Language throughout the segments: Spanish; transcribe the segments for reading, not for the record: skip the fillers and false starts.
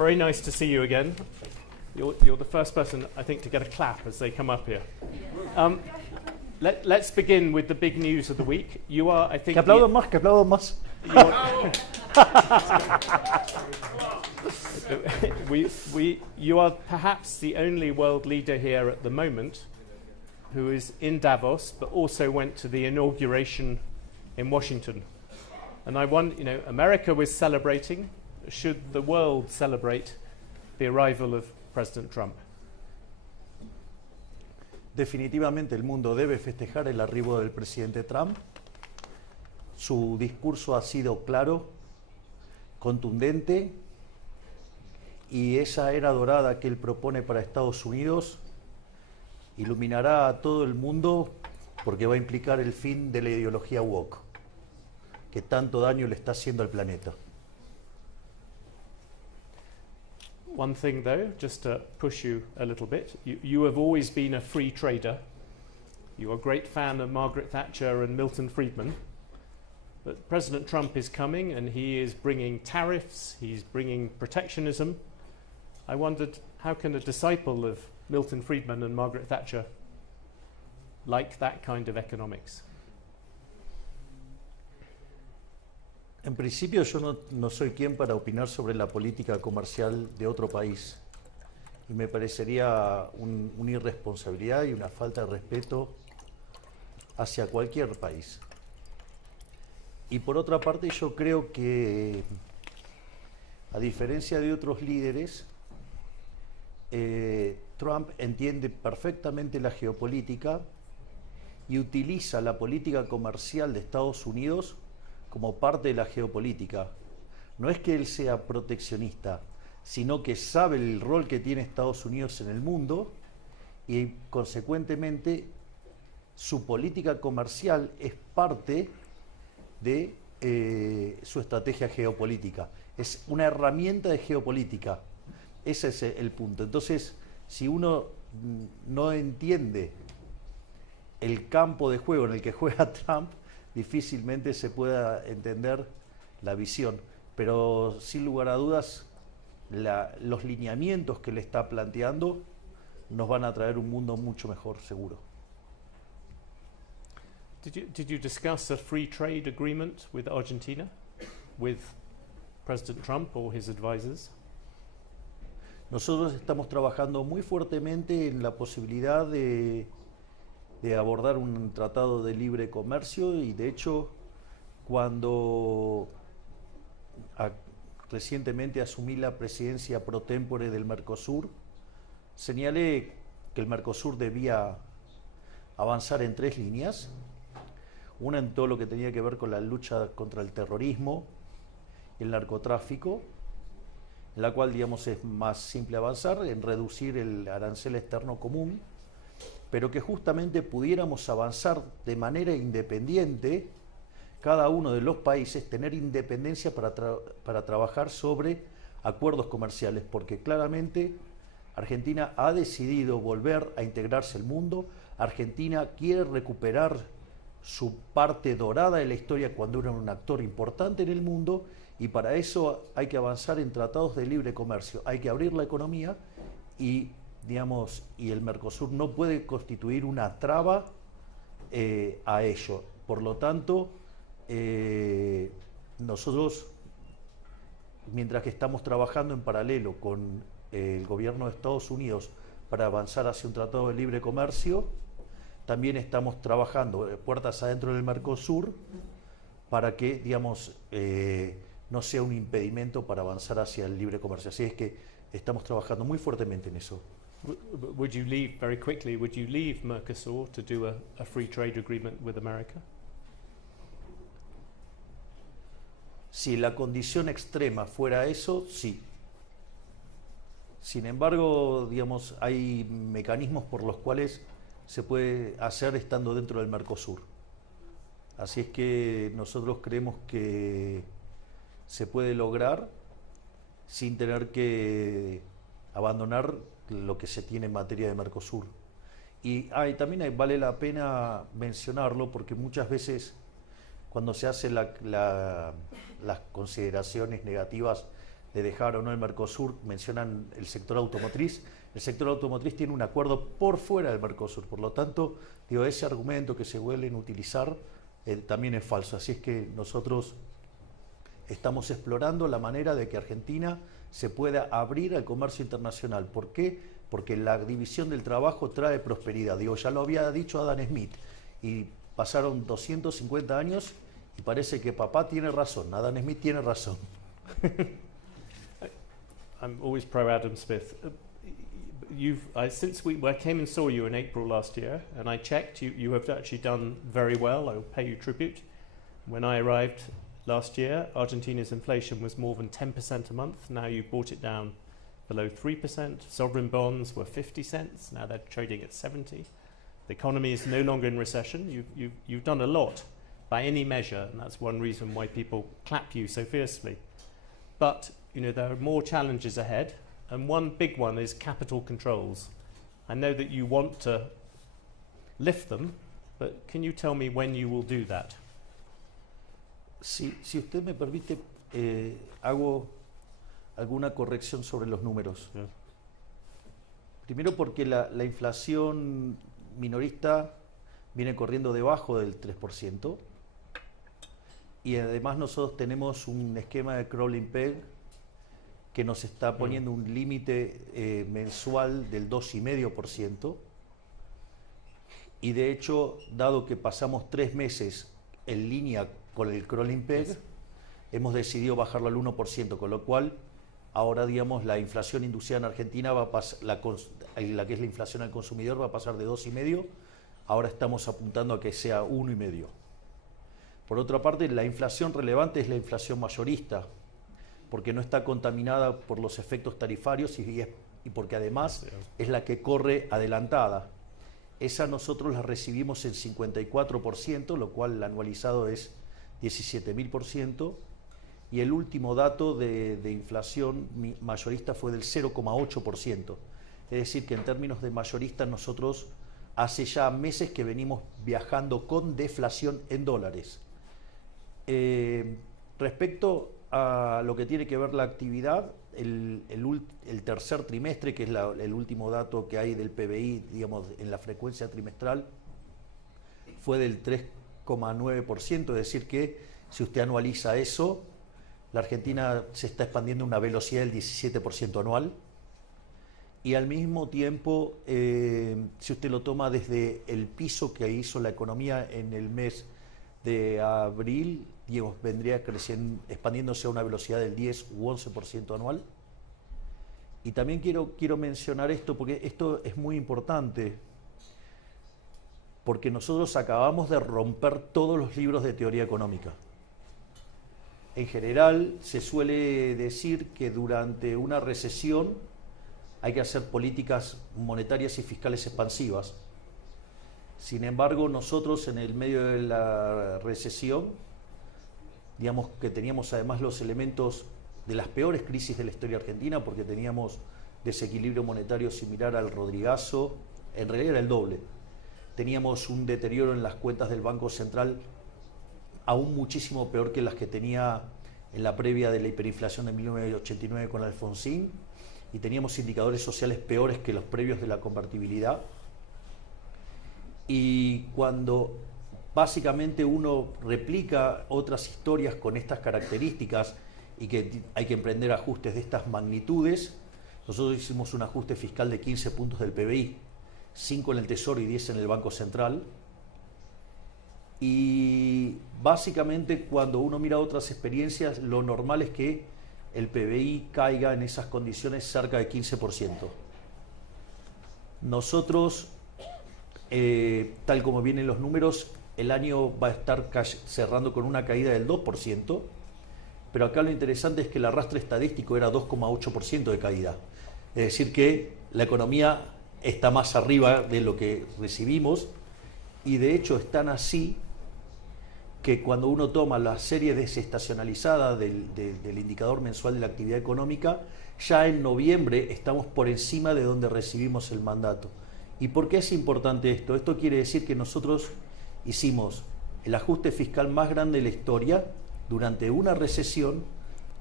Very nice to see you again. You're the first person, I think, to get a clap as they come up here. Let's begin with the big news of the week. You are, I think... Que aplaudan más. You are perhaps the only world leader here at the moment who is in Davos, but also went to the inauguration in Washington. And I wonder, America was celebrating. Should the world celebrate the arrival of President Trump? Definitivamente el mundo debe festejar el arribo del presidente Trump. Su discurso ha sido claro, contundente, y esa era dorada que él propone para Estados Unidos iluminará a todo el mundo porque va a implicar el fin de la ideología woke, que tanto daño le está haciendo al planeta. One thing, though, just to push you a little bit, you have always been a free trader. You're a great fan of Margaret Thatcher and Milton Friedman. But President Trump is coming and he is bringing tariffs, he's bringing protectionism. I wondered, how can a disciple of Milton Friedman and Margaret Thatcher like that kind of economics? En principio yo no soy quien para opinar sobre la política comercial de otro país y me parecería una irresponsabilidad y una falta de respeto hacia cualquier país. Y por otra parte yo creo que, a diferencia de otros líderes, Trump entiende perfectamente la geopolítica y utiliza la política comercial de Estados Unidos como parte de la geopolítica. No es que él sea proteccionista, sino que sabe el rol que tiene Estados Unidos en el mundo y, consecuentemente, su política comercial es parte de su estrategia geopolítica. Es una herramienta de geopolítica. Ese es el punto. Entonces, si uno no entiende el campo de juego en el que juega Trump, difícilmente se pueda entender la visión, pero sin lugar a dudas los lineamientos que le está planteando nos van a traer un mundo mucho mejor, seguro. Did you discuss a free trade agreement with Argentina, with President Trump or his advisors? Nosotros estamos trabajando muy fuertemente en la posibilidad de abordar un tratado de libre comercio y, de hecho, cuando recientemente asumí la presidencia pro tempore del Mercosur, señalé que el Mercosur debía avanzar en 3 líneas. Una en todo lo que tenía que ver con la lucha contra el terrorismo y el narcotráfico, en la cual, digamos, es más simple avanzar en reducir el arancel externo común, pero que justamente pudiéramos avanzar de manera independiente, cada uno de los países tener independencia para trabajar sobre acuerdos comerciales, porque claramente Argentina ha decidido volver a integrarse al mundo. Argentina quiere recuperar su parte dorada de la historia cuando era un actor importante en el mundo, y para eso hay que avanzar en tratados de libre comercio, hay que abrir la economía y el Mercosur no puede constituir una traba a ello. Por lo tanto, nosotros, mientras que estamos trabajando en paralelo con el gobierno de Estados Unidos para avanzar hacia un tratado de libre comercio, también estamos trabajando puertas adentro del Mercosur para que, no sea un impedimento para avanzar hacia el libre comercio. Así es que estamos trabajando muy fuertemente en eso. Would you leave, very quickly, would you leave Mercosur to do a free trade agreement with America? Si la condición extrema fuera eso, sí. Sin embargo, hay mecanismos por los cuales se puede hacer estando dentro del Mercosur. Así es que nosotros creemos que se puede lograr sin tener que abandonar lo que se tiene en materia de Mercosur. Y también vale la pena mencionarlo porque muchas veces cuando se hacen las consideraciones negativas de dejar o no el Mercosur, mencionan el sector automotriz. El sector automotriz tiene un acuerdo por fuera del Mercosur, por lo tanto, digo, ese argumento que se vuelven a utilizar también es falso. Así es que nosotros estamos explorando la manera de que Argentina se pueda abrir al comercio internacional. ¿Por qué? Porque la división del trabajo trae prosperidad. Digo, ya lo había dicho Adam Smith, y pasaron 250 años y parece que papá tiene razón, Adam Smith tiene razón. I'm always pro Adam Smith. Since I came and saw you in April last year, and I checked, you have actually done very well. I will pay you tribute. When I arrived last year, Argentina's inflation was more than 10% a month. Now you've brought it down below 3%. Sovereign bonds were 50 cents. Now they're trading at 70. The economy is no longer in recession. You've done a lot by any measure, and that's one reason why people clap you so fiercely. But there are more challenges ahead, and one big one is capital controls. I know that you want to lift them, but can you tell me when you will do that? Si usted me permite, hago alguna corrección sobre los números. Yeah. Primero porque la inflación minorista viene corriendo debajo del 3%, y además nosotros tenemos un esquema de crawling peg que nos está poniendo un límite mensual del 2,5%, y de hecho, dado que pasamos 3 meses en línea con el crawling peg, hemos decidido bajarlo al 1%, con lo cual ahora, digamos, la inflación inducida en Argentina va a pasar, la que es la inflación al consumidor, va a pasar de 2,5%, ahora estamos apuntando a que sea 1,5%. Por otra parte, la inflación relevante es la inflación mayorista, porque no está contaminada por los efectos tarifarios y porque además es la que corre adelantada. Esa nosotros la recibimos en 54%, lo cual el anualizado es 17.000%, y el último dato de inflación mayorista fue del 0,8%. Es decir, que en términos de mayorista nosotros hace ya meses que venimos viajando con deflación en dólares. Respecto a lo que tiene que ver la actividad, el tercer trimestre, que es el último dato que hay del PBI, digamos, en la frecuencia trimestral, fue del 3,9%, es decir que si usted anualiza eso, la Argentina se está expandiendo a una velocidad del 17% anual, y al mismo tiempo, si usted lo toma desde el piso que hizo la economía en el mes de abril, digamos, vendría creciendo, expandiéndose a una velocidad del 10 u 11% anual. Y también quiero mencionar esto, porque esto es muy importante, porque nosotros acabamos de romper todos los libros de teoría económica. En general, se suele decir que durante una recesión hay que hacer políticas monetarias y fiscales expansivas. Sin embargo, nosotros en el medio de la recesión, digamos que teníamos además los elementos de las peores crisis de la historia argentina, porque teníamos desequilibrio monetario similar al Rodrigazo, en realidad era el doble. Teníamos un deterioro en las cuentas del Banco Central aún muchísimo peor que las que tenía en la previa de la hiperinflación de 1989 con Alfonsín, y teníamos indicadores sociales peores que los previos de la convertibilidad. Y cuando básicamente uno replica otras historias con estas características y que hay que emprender ajustes de estas magnitudes, nosotros hicimos un ajuste fiscal de 15 puntos del PBI, 5 en el Tesoro y 10 en el Banco Central. Y básicamente cuando uno mira otras experiencias, lo normal es que el PBI caiga en esas condiciones cerca de 15%. Nosotros, tal como vienen los números, el año va a estar cerrando con una caída del 2%, pero acá lo interesante es que el arrastre estadístico era 2,8% de caída. Es decir que la economía está más arriba de lo que recibimos, y de hecho es tan así que cuando uno toma la serie desestacionalizada del indicador mensual de la actividad económica, ya en noviembre estamos por encima de donde recibimos el mandato. ¿Y por qué es importante esto? Esto quiere decir que nosotros hicimos el ajuste fiscal más grande de la historia durante una recesión,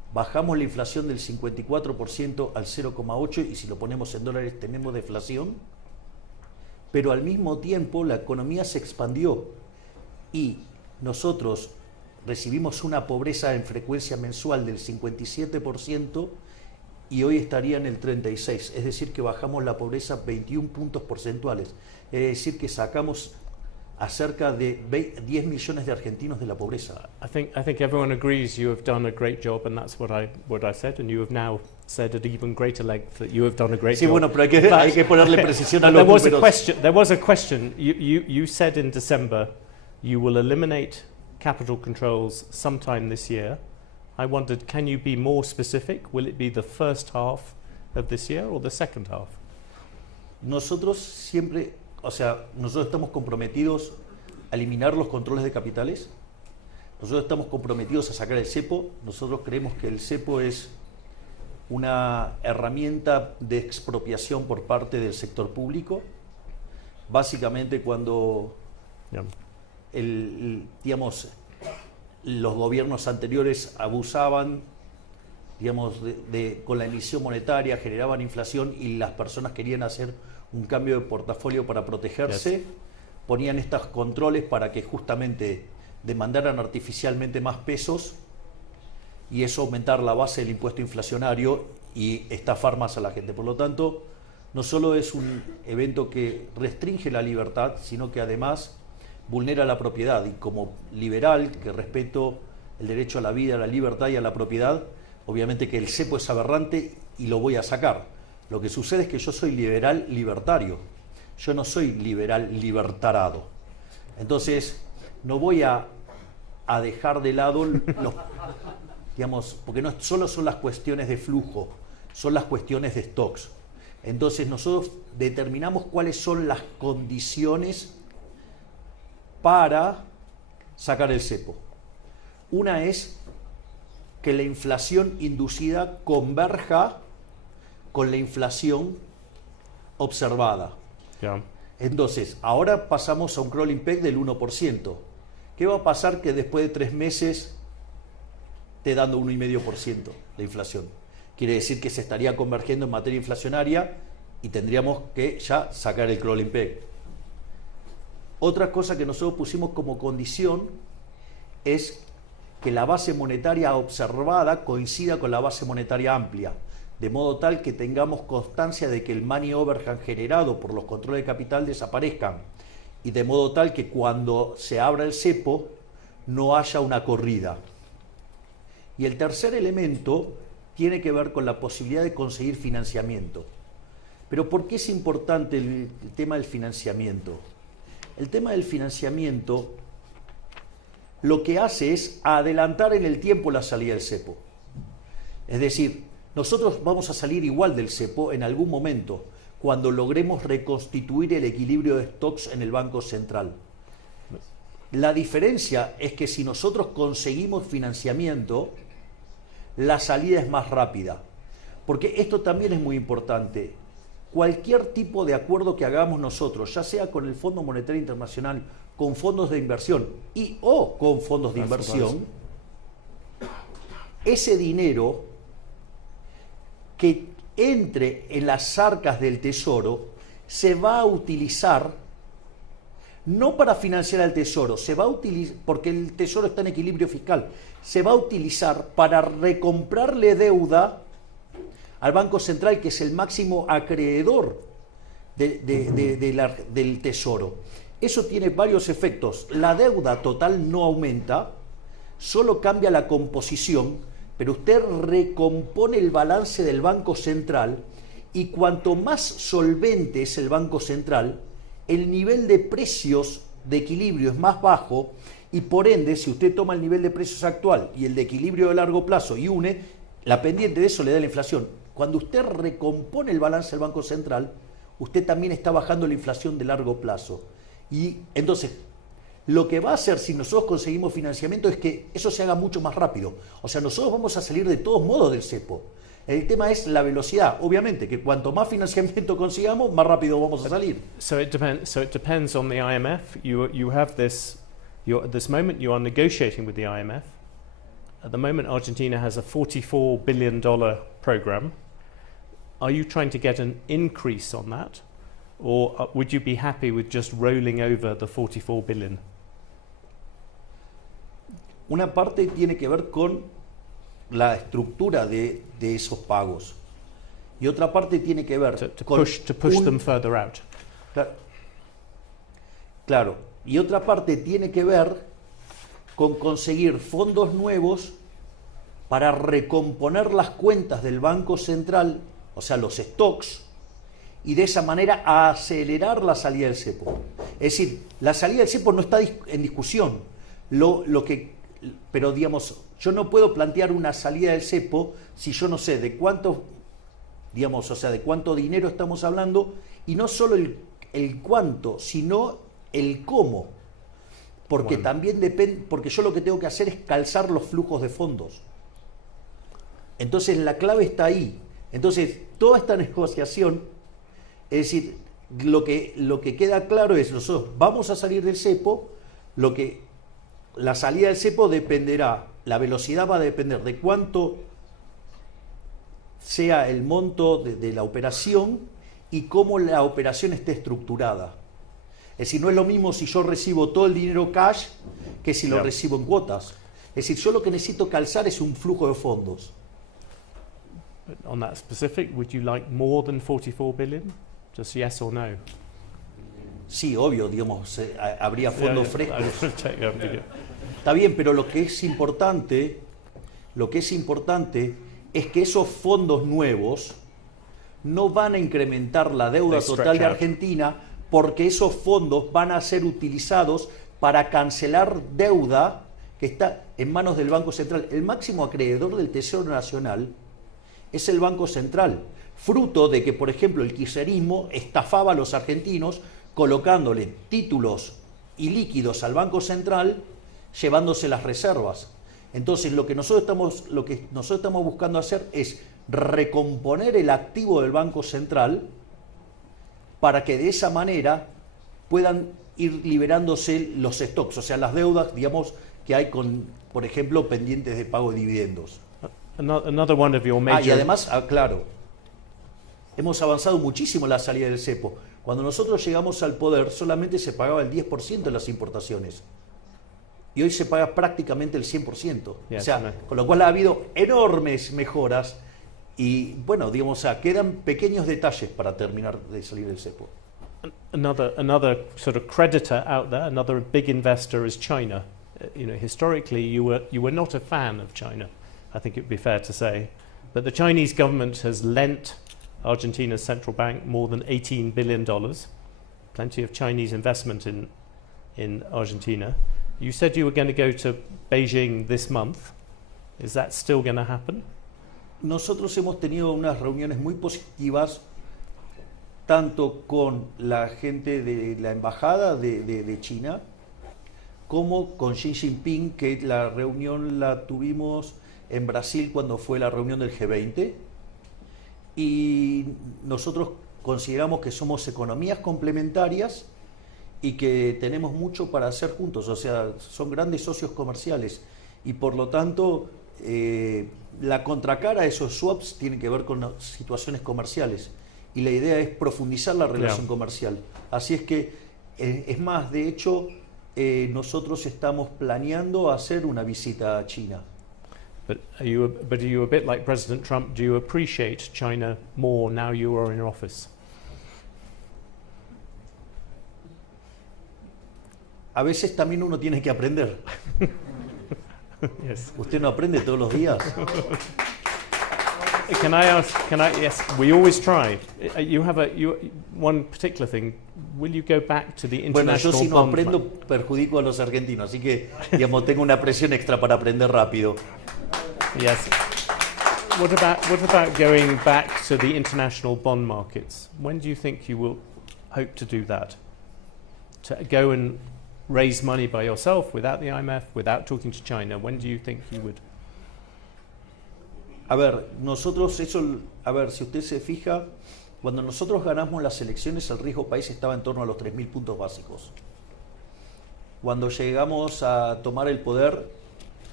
bajamos la inflación del 54% al 0,8% y si lo ponemos en dólares tenemos deflación, pero al mismo tiempo la economía se expandió y nosotros recibimos una pobreza en frecuencia mensual del 57% y hoy estaría en el 36%, es decir que bajamos la pobreza 21 puntos porcentuales, es decir que sacamos a cerca de 10 millones de argentinos de la pobreza. I think everyone agrees you have done a great job, and that's what I said, and you have now said at even greater length that you have done a great Sí, job. bueno, pero hay que ponerle precisión a But los there números. was a question. You said in December you will eliminate capital controls sometime this year. I wondered, can you be more specific? Will it be the first half of this year or the second half? Nosotros siempre, o sea, nosotros estamos comprometidos a eliminar los controles de capitales, nosotros estamos comprometidos a sacar el cepo, nosotros creemos que el cepo es una herramienta de expropiación por parte del sector público, básicamente cuando Yeah. digamos, los gobiernos anteriores abusaban, digamos, con la emisión monetaria, generaban inflación y las personas querían hacer un cambio de portafolio para protegerse, Yes. ponían estos controles para que justamente demandaran artificialmente más pesos y eso aumentar la base del impuesto inflacionario y estafar más a la gente. Por lo tanto, no solo es un evento que restringe la libertad, sino que además vulnera la propiedad. Y como liberal, que respeto el derecho a la vida, a la libertad y a la propiedad, obviamente que el cepo es aberrante y lo voy a sacar. Lo que sucede es que yo soy liberal libertario, yo no soy liberal libertarado. Entonces, no voy a dejar de lado los, digamos, porque no solo son las cuestiones de flujo, son las cuestiones de stocks. Entonces, nosotros determinamos cuáles son las condiciones para sacar el cepo. Una es que la inflación inducida converja con la inflación observada. Yeah. Entonces, ahora pasamos a un crawling peg del 1%. ¿Qué va a pasar que después de 3 meses esté dando 1,5% de inflación? Quiere decir que se estaría convergiendo en materia inflacionaria y tendríamos que ya sacar el crawling peg. Otra cosa que nosotros pusimos como condición es que la base monetaria observada coincida con la base monetaria amplia, de modo tal que tengamos constancia de que el money overhang generado por los controles de capital desaparezcan y de modo tal que cuando se abra el cepo no haya una corrida. Y el tercer elemento tiene que ver con la posibilidad de conseguir financiamiento. Pero ¿por qué es importante el tema del financiamiento? El tema del financiamiento lo que hace es adelantar en el tiempo la salida del cepo. Es decir, nosotros vamos a salir igual del cepo en algún momento, cuando logremos reconstituir el equilibrio de stocks en el Banco Central. La diferencia es que si nosotros conseguimos financiamiento, la salida es más rápida. Porque esto también es muy importante. Cualquier tipo de acuerdo que hagamos nosotros, ya sea con el Fondo Monetario Internacional, con fondos de inversión o con fondos de inversión, ese dinero que entre en las arcas del Tesoro se va a utilizar no para financiar al Tesoro, se va a utilizar, porque el Tesoro está en equilibrio fiscal, se va a utilizar para recomprarle deuda al Banco Central, que es el máximo acreedor del Tesoro. Eso tiene varios efectos. La deuda total no aumenta, solo cambia la composición, pero usted recompone el balance del Banco Central y cuanto más solvente es el Banco Central, el nivel de precios de equilibrio es más bajo y por ende, si usted toma el nivel de precios actual y el de equilibrio de largo plazo y une, la pendiente de eso le da la inflación. Cuando usted recompone el balance del Banco Central, usted también está bajando la inflación de largo plazo. Y entonces, lo que va a hacer si nosotros conseguimos financiamiento es que eso se haga mucho más rápido. O sea, nosotros vamos a salir de todos modos del cepo. El tema es la velocidad. Obviamente que cuanto más financiamiento consigamos, más rápido vamos a salir. So it depends on the IMF. You have this moment you are negotiating with the IMF. At the moment, Argentina has a $44 billion program. Are you trying to get an increase on that? Or would you be happy with just rolling over the 44 billion? Una parte tiene que ver con la estructura de esos pagos. Y otra parte tiene que ver To con push them further out. Claro. Y otra parte tiene que ver con conseguir fondos nuevos para recomponer las cuentas del Banco Central, o sea, los stocks, y de esa manera acelerar la salida del cepo. Es decir, la salida del cepo no está en discusión. Pero digamos, yo no puedo plantear una salida del cepo si yo no sé de cuánto, digamos, o sea, de cuánto dinero estamos hablando, y no solo el cuánto, sino el cómo. Porque también depende, porque yo lo que tengo que hacer es calzar los flujos de fondos. Entonces la clave está ahí. Entonces, toda esta negociación, es decir, lo que queda claro es, nosotros vamos a salir del cepo, la salida del cepo dependerá, la velocidad va a depender de cuánto sea el monto de la operación y cómo la operación esté estructurada. Es decir, no es lo mismo si yo recibo todo el dinero cash que si lo recibo en cuotas. Es decir, yo lo que necesito calzar es un flujo de fondos. On that specific, would you like more than 44 billion? Just yes or no? Sí, obvio, digamos, habría fondos frescos. Yeah. Está bien, pero lo que es importante es que esos fondos nuevos no van a incrementar la deuda total de Argentina, porque esos fondos van a ser utilizados para cancelar deuda que está en manos del Banco Central. El máximo acreedor del Tesoro Nacional es el Banco Central, fruto de que, por ejemplo, el kirchnerismo estafaba a los argentinos colocándole títulos y líquidos al Banco Central, llevándose las reservas. Entonces, lo que nosotros estamos buscando hacer es recomponer el activo del Banco Central para que de esa manera puedan ir liberándose los stocks, o sea, las deudas, digamos, que hay con, por ejemplo, pendientes de pago de dividendos. Another one of your major... Y además, claro, hemos avanzado muchísimo en la salida del cepo. Cuando nosotros llegamos al poder, solamente se pagaba el 10% de las importaciones. Y hoy se paga prácticamente el 100%. Yes, o sea, con lo cual ha habido enormes mejoras y, bueno, digamos, o sea, quedan pequeños detalles para terminar de salir del cepo. Another sort of creditor out there, another big investor is China. Historically, you were not a fan of China, I think it would be fair to say. But the Chinese government has lent Argentina's central bank more than $18 billion. Plenty of Chinese investment in Argentina. You said you were going to go to Beijing this month. Is that still going to happen? Nosotros hemos tenido unas reuniones muy positivas, tanto con la gente de la embajada de China, como con Xi Jinping, que la reunión la tuvimos en Brasil cuando fue la reunión del G20. Y nosotros consideramos que somos economías complementarias y que tenemos mucho para hacer juntos, o sea, son grandes socios comerciales y por lo tanto la contracara de esos swaps tiene que ver con situaciones comerciales y la idea es profundizar la relación comercial. Así es que, es más, de hecho, nosotros estamos planeando hacer una visita a China. But are you a bit like President Trump? Do you appreciate China more now you are in office? A veces también uno tiene que aprender. Yes. ¿Usted no aprende todos los días? Yes, we always try. You have one particular thing. Will you go back to the Bueno, yo international si no bond aprendo, market? perjudico a los argentinos, así que, digamos, tengo una presión extra para aprender rápido. Yes. What about going back to the international bond markets? When do you think you will hope to do that? To go and raise money by yourself without the IMF, without talking to China? When do you think you would? A ver, si usted se fija, cuando nosotros ganamos las elecciones, el riesgo país estaba en torno a los 3.000 puntos básicos. Cuando llegamos a tomar el poder,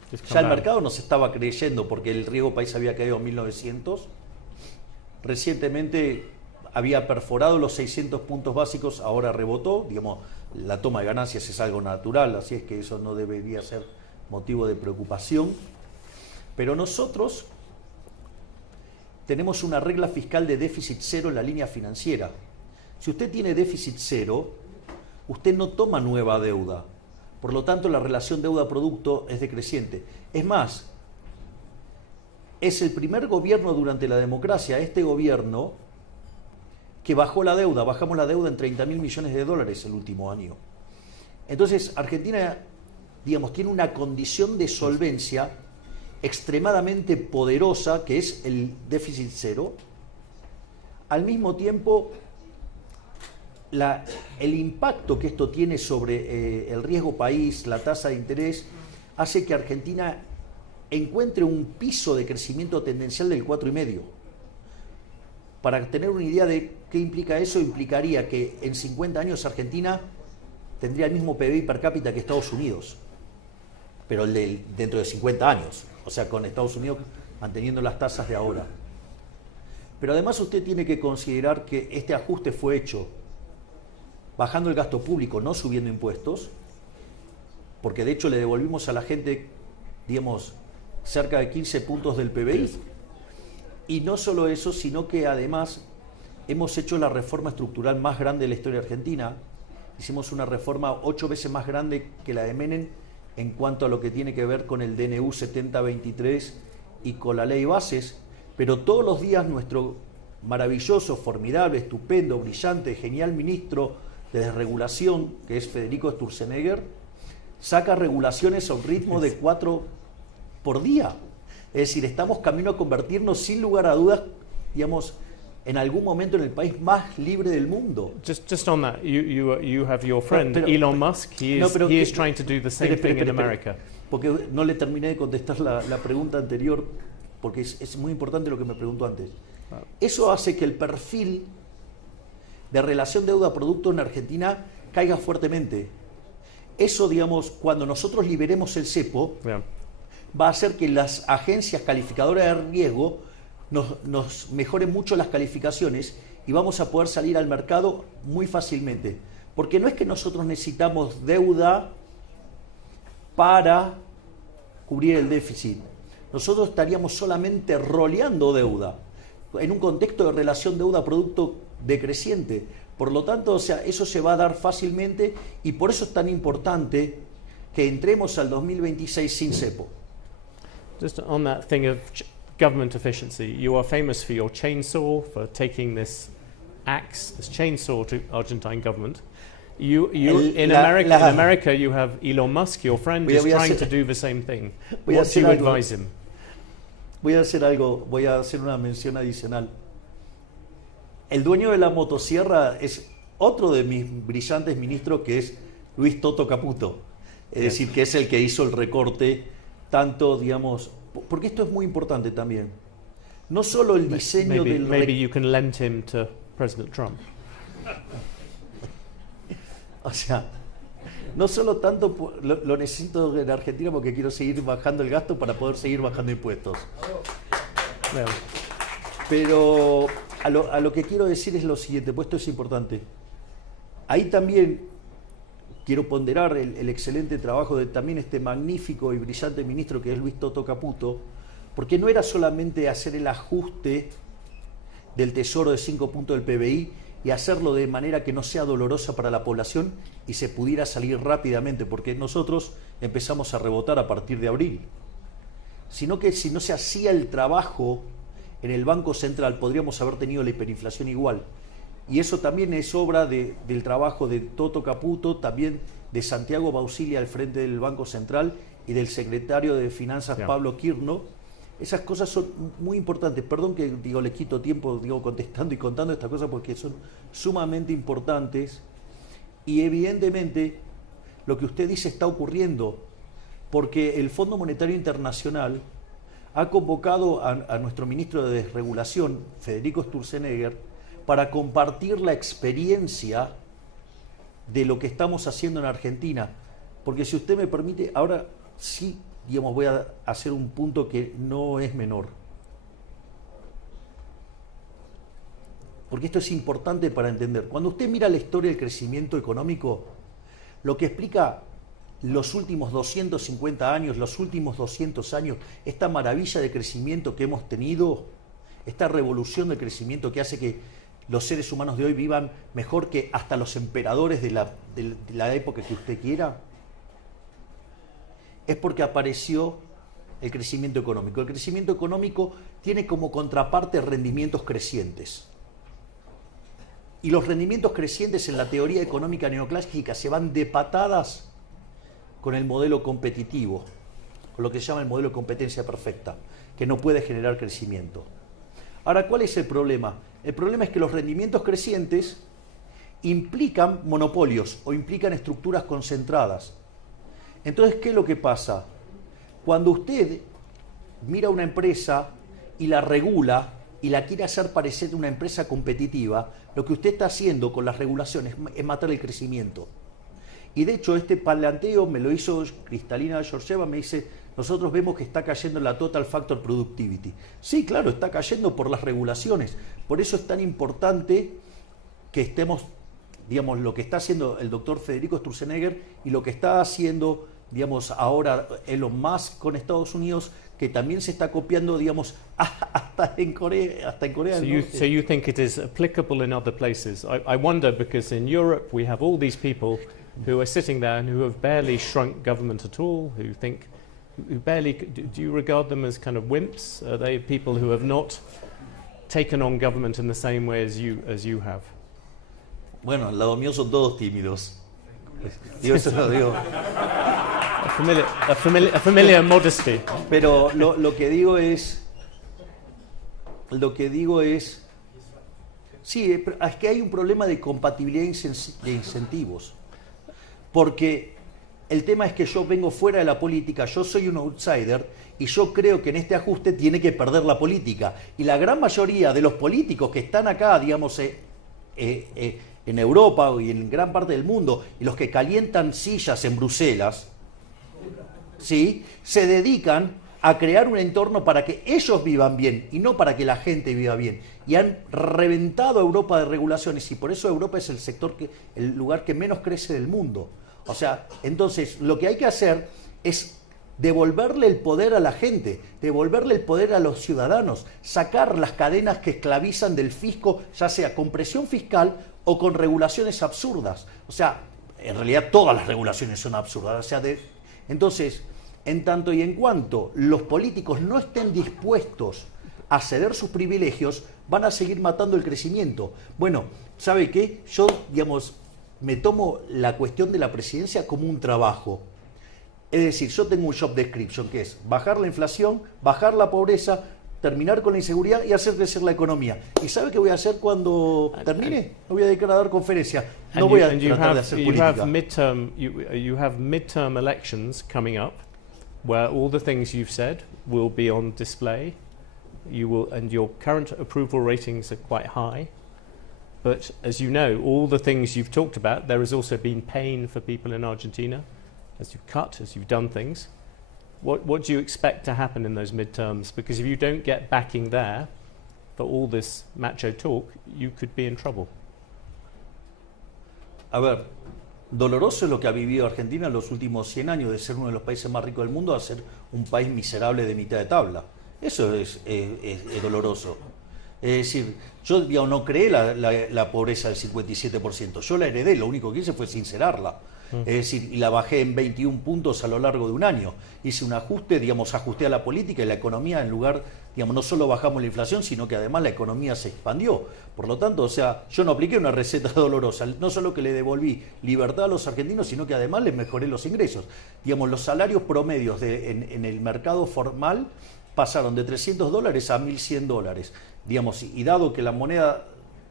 just come Ya el down. mercado nos estaba creyendo porque el riesgo país había caído en 1900. Recientemente había perforado los 600 puntos básicos, ahora rebotó. Digamos, la toma de ganancias es algo natural, así es que eso no debería ser motivo de preocupación. Pero nosotros tenemos una regla fiscal de déficit cero en la línea financiera. Si usted tiene déficit cero, usted no toma nueva deuda. Por lo tanto, la relación deuda-producto es decreciente. Es más, es el primer gobierno durante la democracia, este gobierno, que bajó la deuda. Bajamos la deuda en 30.000 millones de dólares el último año. Entonces, Argentina, digamos, tiene una condición de solvencia extremadamente poderosa, que es el déficit cero. Al mismo tiempo, el impacto que esto tiene sobre el riesgo país, la tasa de interés, hace que Argentina encuentre un piso de crecimiento tendencial del 4,5. Para tener una idea de qué implica eso, implicaría que en 50 años Argentina tendría el mismo PBI per cápita que Estados Unidos, pero dentro de 50 años, o sea, con Estados Unidos manteniendo las tasas de ahora. Pero además usted tiene que considerar que este ajuste fue hecho bajando el gasto público, no subiendo impuestos, porque de hecho le devolvimos a la gente, digamos, cerca de 15 puntos del PBI. Y no solo eso, sino que además hemos hecho la reforma estructural más grande de la historia argentina. Hicimos una reforma 8 veces más grande que la de Menem en cuanto a lo que tiene que ver con el DNU 7023 y con la ley bases, pero todos los días nuestro maravilloso, formidable, estupendo, brillante, genial ministro de desregulación, que es Federico Sturzenegger, saca regulaciones a un ritmo de 4 por día. Es decir, estamos camino a convertirnos sin lugar a dudas, digamos, en algún momento en el país más libre del mundo. Just on that, you have your friend Elon Musk. He is trying to do the same thing in America. Porque no le terminé de contestar la pregunta anterior, porque es muy importante lo que me preguntó antes. Eso hace que el perfil de relación deuda-producto en Argentina caiga fuertemente. Eso, digamos, cuando nosotros liberemos el cepo, va a hacer que las agencias calificadoras de riesgo nos mejoren mucho las calificaciones y vamos a poder salir al mercado muy fácilmente. Porque no es que nosotros necesitamos deuda para cubrir el déficit. Nosotros estaríamos solamente roleando deuda en un contexto de relación deuda-producto decreciente. Por lo tanto, o sea, eso se va a dar fácilmente y por eso es tan importante que entremos al 2026 sin cepo. Just on that thing of government efficiency, you are famous for your chainsaw, for taking this axe, this chainsaw to Argentine government. In America, you have Elon Musk, your friend, is trying to do the same thing. What do you advise him? Voy a hacer una mención adicional. El dueño de la motosierra es otro de mis brillantes ministros, que es Luis Toto Caputo. Es decir, que es el que hizo el recorte, tanto, digamos, porque esto es muy importante también. No solo el diseño Maybe you can lend him to President Trump. O sea, no solo tanto lo necesito en Argentina porque quiero seguir bajando el gasto para poder seguir bajando impuestos. Pero a lo que quiero decir es lo siguiente, pues esto es importante. Ahí también quiero ponderar el excelente trabajo de también este magnífico y brillante ministro que es Luis Toto Caputo, porque no era solamente hacer el ajuste del tesoro de 5 puntos del PBI y hacerlo de manera que no sea dolorosa para la población y se pudiera salir rápidamente, porque nosotros empezamos a rebotar a partir de abril, sino que si no se hacía el trabajo en el Banco Central podríamos haber tenido la hiperinflación igual. Y eso también es obra del trabajo de Toto Caputo, también de Santiago Bausilia al frente del Banco Central y del secretario de Finanzas Pablo Kirno. Esas cosas son muy importantes. Perdón que le quito tiempo contestando y contando estas cosas porque son sumamente importantes. Y evidentemente lo que usted dice está ocurriendo porque el Fondo Monetario Internacional ha convocado a nuestro ministro de Desregulación, Federico Sturzenegger, para compartir la experiencia de lo que estamos haciendo en Argentina. Porque si usted me permite, ahora sí digamos, voy a hacer un punto que no es menor. Porque esto es importante para entender. Cuando usted mira la historia del crecimiento económico, lo que explica los últimos 250 años, los últimos 200 años, esta maravilla de crecimiento que hemos tenido, esta revolución de crecimiento que hace que los seres humanos de hoy vivan mejor que hasta los emperadores de la época que usted quiera, es porque apareció el crecimiento económico. El crecimiento económico tiene como contraparte rendimientos crecientes. Y los rendimientos crecientes en la teoría económica neoclásica se van de patadas con el modelo competitivo, con lo que se llama el modelo de competencia perfecta, que no puede generar crecimiento. Ahora, ¿cuál es el problema? El problema es que los rendimientos crecientes implican monopolios o implican estructuras concentradas. Entonces, ¿qué es lo que pasa? Cuando usted mira una empresa y la regula y la quiere hacer parecer una empresa competitiva, lo que usted está haciendo con las regulaciones es matar el crecimiento. Y de hecho este planteo me lo hizo Kristalina Georgieva, me dice, nosotros vemos que está cayendo la Total Factor Productivity. Sí, claro, está cayendo por las regulaciones. Por eso es tan importante que estemos, digamos, lo que está haciendo el doctor Federico Sturzenegger y lo que está haciendo, digamos, ahora Elon Musk con Estados Unidos, que también se está copiando, digamos, hasta en Corea del Norte. So you think it is applicable in other places? I wonder, because in Europe we have all these people who are sitting there and who have barely shrunk government at all, who barely, do you regard them as kind of wimps? Are they people who have not taken on government in the same way as you have? Bueno, al lado mío son todos tímidos. Yo eso lo digo. A familiar modesty. Pero lo que digo es, sí, es que hay un problema de compatibilidad de incentivos. Porque el tema es que yo vengo fuera de la política, yo soy un outsider y yo creo que en este ajuste tiene que perder la política. Y la gran mayoría de los políticos que están acá, digamos, en Europa y en gran parte del mundo, y los que calientan sillas en Bruselas, ¿sí?, se dedican a crear un entorno para que ellos vivan bien y no para que la gente viva bien. Y han reventado a Europa de regulaciones y por eso Europa es el lugar que menos crece del mundo. O sea, entonces lo que hay que hacer es devolverle el poder a la gente, devolverle el poder a los ciudadanos, sacar las cadenas que esclavizan del fisco, ya sea con presión fiscal o con regulaciones absurdas. O sea, en realidad todas las regulaciones son absurdas. O sea, entonces, en tanto y en cuanto los políticos no estén dispuestos a ceder sus privilegios, van a seguir matando el crecimiento. Bueno, ¿sabe qué? Yo, digamos, me tomo la cuestión de la presidencia como un trabajo. Es decir, yo tengo un job description que es bajar la inflación, bajar la pobreza, terminar con la inseguridad y hacer crecer la economía. ¿Y sabe qué voy a hacer cuando termine? Me voy a dedicar a dar conferencias. No voy a tratar de hacer política. You have midterm elections coming up where all the things you've said will be on display. And your current approval ratings are quite high. But as you know, all the things you've talked about, there has also been pain for people in Argentina as you've cut, as you've done things. What do you expect to happen in those midterms? Because if you don't get backing there for all this macho talk, you could be in trouble. A ver, doloroso es lo que ha vivido Argentina en los últimos 100 años, de ser uno de los países más ricos del mundo a ser un país miserable de mitad de tabla. Eso es doloroso. Es decir, yo, digamos, no creé la pobreza del 57%, yo la heredé, lo único que hice fue sincerarla. Es decir, y la bajé en 21 puntos a lo largo de un año. Hice un ajuste, digamos, ajusté a la política y la economía, en lugar, digamos, no solo bajamos la inflación, sino que además la economía se expandió. Por lo tanto, o sea, yo no apliqué una receta dolorosa, no solo que le devolví libertad a los argentinos, sino que además les mejoré los ingresos. Digamos, los salarios promedios en el mercado formal pasaron de $300 a $1.100. Digamos, y dado que la moneda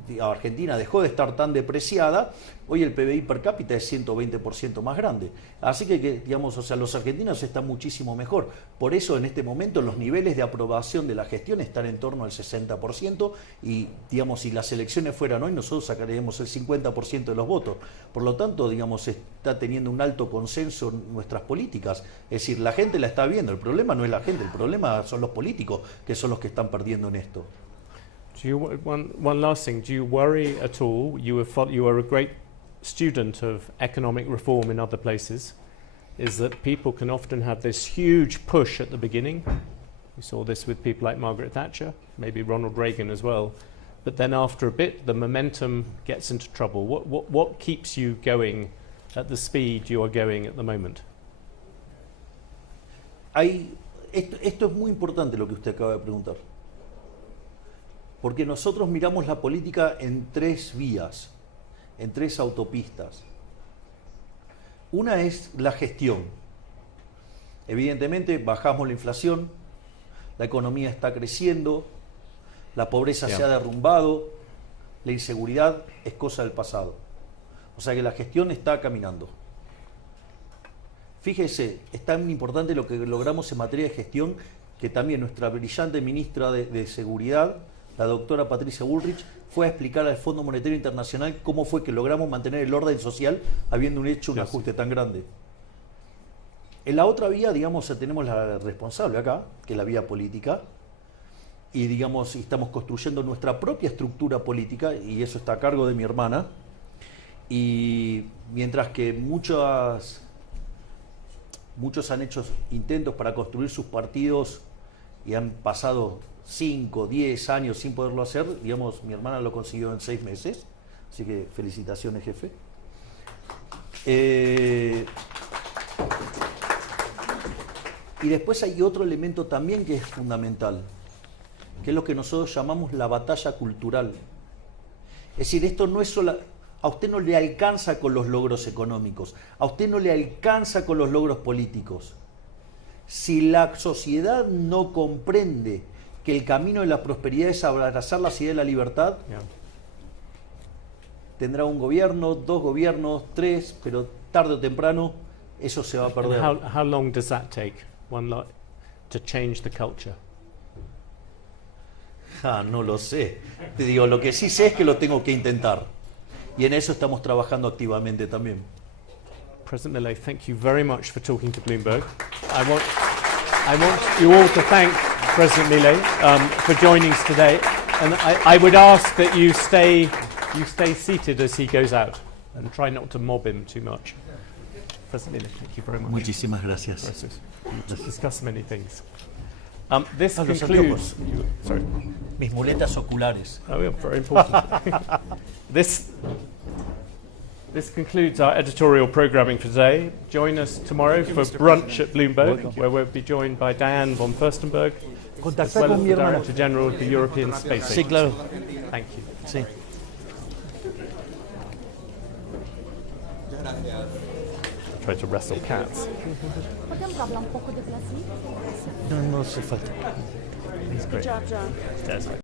Argentina dejó de estar tan depreciada, hoy el PBI per cápita es 120% más grande. Así que, digamos, o sea, los argentinos están muchísimo mejor. Por eso en este momento los niveles de aprobación de la gestión están en torno al 60% y, digamos, si las elecciones fueran hoy, nosotros sacaríamos el 50% de los votos. Por lo tanto, digamos, está teniendo un alto consenso en nuestras políticas. Es decir, la gente la está viendo. El problema no es la gente, el problema son los políticos, que son los que están perdiendo en esto. One last thing, do you worry at all? You are a great student of economic reform in other places, is that people can often have this huge push at the beginning. We saw this with people like Margaret Thatcher, maybe Ronald Reagan as well. But then after a bit, the momentum gets into trouble. What keeps you going at the speed you are going at the moment? Esto es muy importante lo que usted acaba de preguntar. Porque nosotros miramos la política en tres vías, en tres autopistas. Una es la gestión. Evidentemente bajamos la inflación, la economía está creciendo, la pobreza se ha derrumbado, la inseguridad es cosa del pasado. O sea que la gestión está caminando. Fíjese, es tan importante lo que logramos en materia de gestión que también nuestra brillante ministra de Seguridad, la doctora Patricia Bullrich, fue a explicar al Fondo Monetario Internacional cómo fue que logramos mantener el orden social habiendo hecho un ajuste tan grande. En la otra vía, digamos, tenemos la responsable acá, que es la vía política, y digamos, estamos construyendo nuestra propia estructura política, y eso está a cargo de mi hermana, y mientras que muchos han hecho intentos para construir sus partidos y han pasado 5, 10 años sin poderlo hacer, digamos, mi hermana lo consiguió en 6 meses, así que felicitaciones, jefe. Y después hay otro elemento también que es fundamental, que es lo que nosotros llamamos la batalla cultural. Es decir, esto no es solo... A usted no le alcanza con los logros económicos, a usted no le alcanza con los logros políticos. Si la sociedad no comprende que el camino de la prosperidad es abrazar la idea de la libertad, tendrá un gobierno, 2 gobiernos, 3, pero tarde o temprano eso se va a perder. How long does that take, to change the culture? No lo sé. Te digo, lo que sí sé es que lo tengo que intentar. Y en eso estamos trabajando activamente también. President Milei, thank you very much for talking to Bloomberg. I want you all to thank President Milei for joining us today, and I would ask that you stay seated as he goes out and try not to mob him too much. President Milei, thank you very much. Muchísimas gracias. We'll discuss many things. This concludes. Sorry. Mis muletas oculares. Oh, yeah, very important. This concludes our editorial programming for today. Join us tomorrow for brunch at Bloomberg, where we'll be joined by Diane von Furstenberg, as well as the Director General of the European Space Agency. Sí, claro. Thank you. Sí. Try to wrestle cats. Podemos hablar un poco de Brasil? No hace falta. He's great. Good job, John. Yes.